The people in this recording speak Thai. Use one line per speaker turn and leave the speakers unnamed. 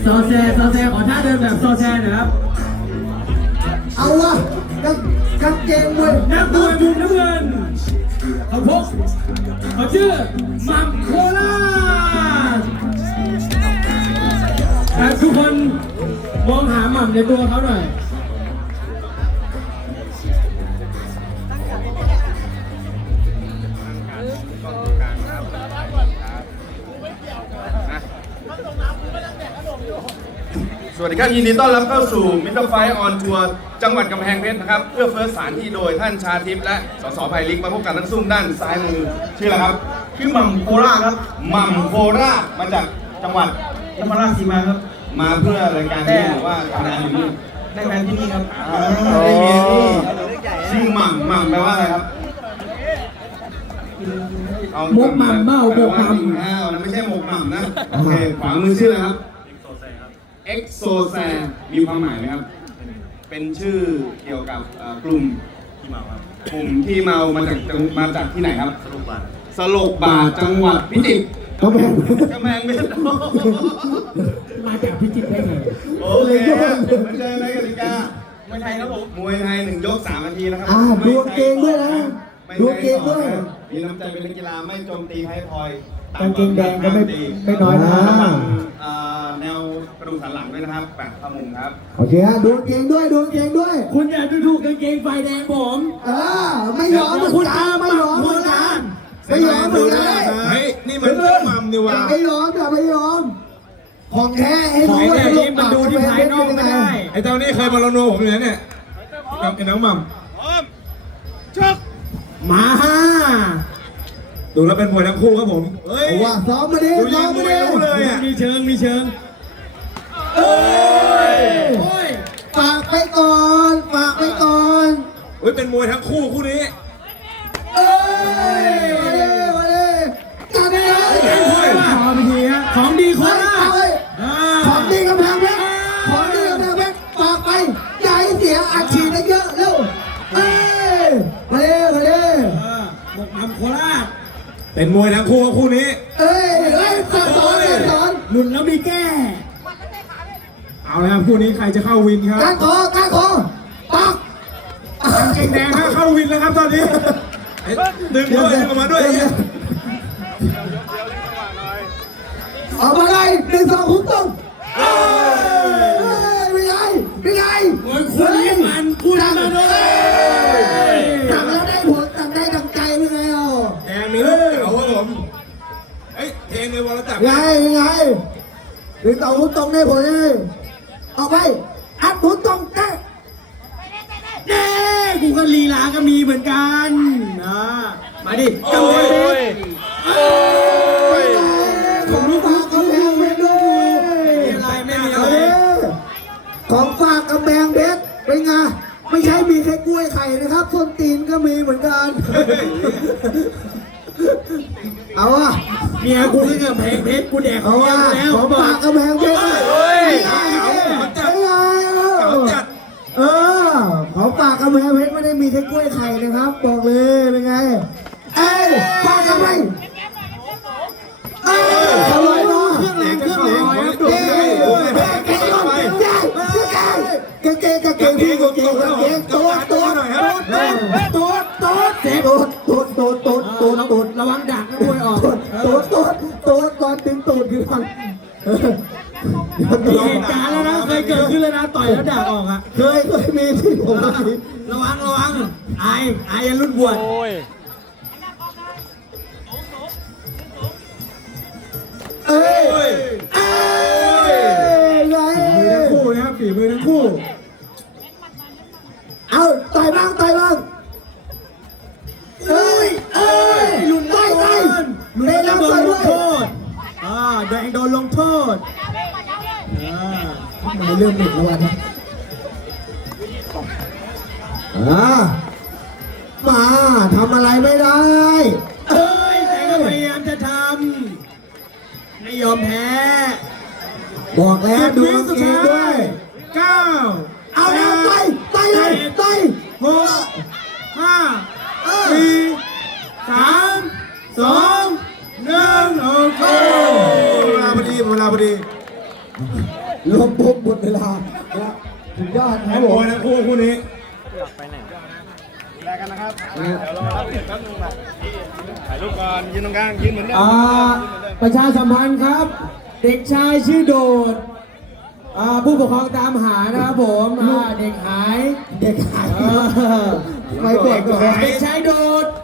แซขอท่าเดินแบบโซแซนะครับ
เอาวะกางเกงมวย
นักมวยมุมน้ำเงินเขาพกเขาชื่อมัมโคราชทุกคนมองหาหม่ำในตัวเขาหน่อย
สวัสดีครับยินดีต้อนรับเข้าสู่มิตรไฟออนทัวร์จังหวัดกำแพงเพชรนะครับเพื่อเฟิร์สสถานที่โดยท่านชาทิพย์และสสไพลิกมาพบกันทั้งซุ่มด้านซ้ายมือชื่ออะไรครับชื่อหม่ำโคราชครับหม่ำโคราชมาจากจังหวัดนครราชสีมาครับมาเพื่อรายการนี้หรือว่าทำงานอยู่นี่ได้งานที่นี่ครับได้เมียนี่ชื่อหม่ำแปลว่าอะไรครับ
หมกหม่ำเบ้าหมกหม่
ำไม่ใช่หมกหม่ำนะโอเคขวามือชื่ออะไรครับเอ็กโซแซมีความหมายไหมครับเป็นชื่อเกี่ยวกับกลุ่มที่เมาครับกลุ่มที่เมามาจากที่ไหนครับสลกบาทจังหวัดพิจิตรกำแพงเพชร
มาจากพิจิตรได้ไง
โอเคมาเจอในกติกามวยไทยครับผมมวยไทย1 ยก 3 นาทีนะครับ
ดูเกงด้วยนะดูเกงด้วย
มีน้ำใจเป็นนักกีฬาไม่โจมตีให้พลอย
กางเกงแดงก็ไม่น้อยนะ
แนวกระดูกสันหลังด้วยนะครับแปะผ้ามุงครับ
โอเคฮะดูเกงด้วย
คุณอย่าดูถูกกางเกงไฟแดงผม
ไม่ยอมคุณตาไม่ยอมคุณตาไม่ยอมเลย
เฮ้ยนี่มันเรื่องมัมนี่วะ
ไม่ยอมของแท้ให้ดูว่า
มันดูที่ภายนอกไม่ได้
ไอ้เจ้านี่เคยมาลงโนผมเลยเนี่ยกับไอ้น้องมัมชัก
มา
ดูแล้วเป็นมวยทั้งคู่ครับผม
ว่าซ้อมมาดิ
ซ้อมมาดิเลยอ่ะ
มีเชิง
ฝากไปก่อน
เป็นมวยทั้งคู่คู่นี้
มาเลยจัดเลย
ของดีโคราช
ของดีกำแพงเพชรฝากไปอย่าให้เสียอัดฉีดเยอะเร็วมาเลย
หมกหม่ำโคราช
เป็นมวยทั้งคู่คู่นี้
สอน
หลุดแล้วมีแก้เอาแล้วคู่นี้ใครจะเข้าวินครับ
การขอปัก
กางเกงแดงเข้าวินแล้วครับตอนนี้
ดึงมาด้วย
ออกมาเลย1 2หุ้มต้องไม่ไง
โอ้ยคุณเลี้ยงมันคุณมาด้วย
สั่งแล้วได้ผลสั่งได้ดังใจไม่ไง
แดงมีลูกเก๋าครับผมเพลงในวอลจักร
ไง1 2หุ้มต้องได้ผลเลยออกไปอัดหุ้มต้องแก้
กูก็ลีลาก็มีเหมือนกันมาดิกำแพงเพชร
ของลูกฝากกำแพงเพชรด้วย
ไม่มีอะไร
ของฝากกำแพงเพชรเป็นไงไม่ใช่มีแค่กล้วยไข่นะครับส้นตีนก็มีเหมือนกันเอา
เมียกูที่กำแพงเพชรกูแดก
เอา
แล้ว
ของฝากกำแพงเพชรของฝากกำแพงเพชรไม่ได้มีแค่กล้วยไข่นะครับบอกเลยเป็นไงฝากกำแพงอร่อยมาก
เครื่องเหล็ก
กางเกงพี่
ตูดระวังดักนะมวยออก
ตูดก่อนดึงตูดคือก่อน
มีเหตุการณ์แล้วนะเคยเกิดขึ้นเลยนะต่อยแล้วดักออก
เคยมีที่ผม
ระวังอายรุ่นบวชฝีมือทั้งคู่
เอาต่อยบ้าง
หลุดแล้วโดนลงโทษแดงโดนลงโทษ
มาเริ่มหมดแล้วนะมาทำอะไรไม่ได้
แต่ก็พยายามจะทำไม่ยอมแพ้
บอกแล้วดูเกมด้วย
9
เอาแล้วต่อย
6 5 4 3 2 1โอเค
เวลาพอดี
รวมปุ๊บหมดเวลานะสุดยอดครับผม
นะคู่นี้
แลกกันนะครับ เดี๋ยวเรารับเหรียญแป๊บนึงนะถ่ายรูปก่อนยืนตรงกลางยืนเหมือนเดิม
ประชาสัมพันธ์ครับ เด็กชายชื่อโดดผู้ปกครองตามหานะครับผมเด็กหาย
เด็กหาย
ไม่เด็กหายเด็กชายโดด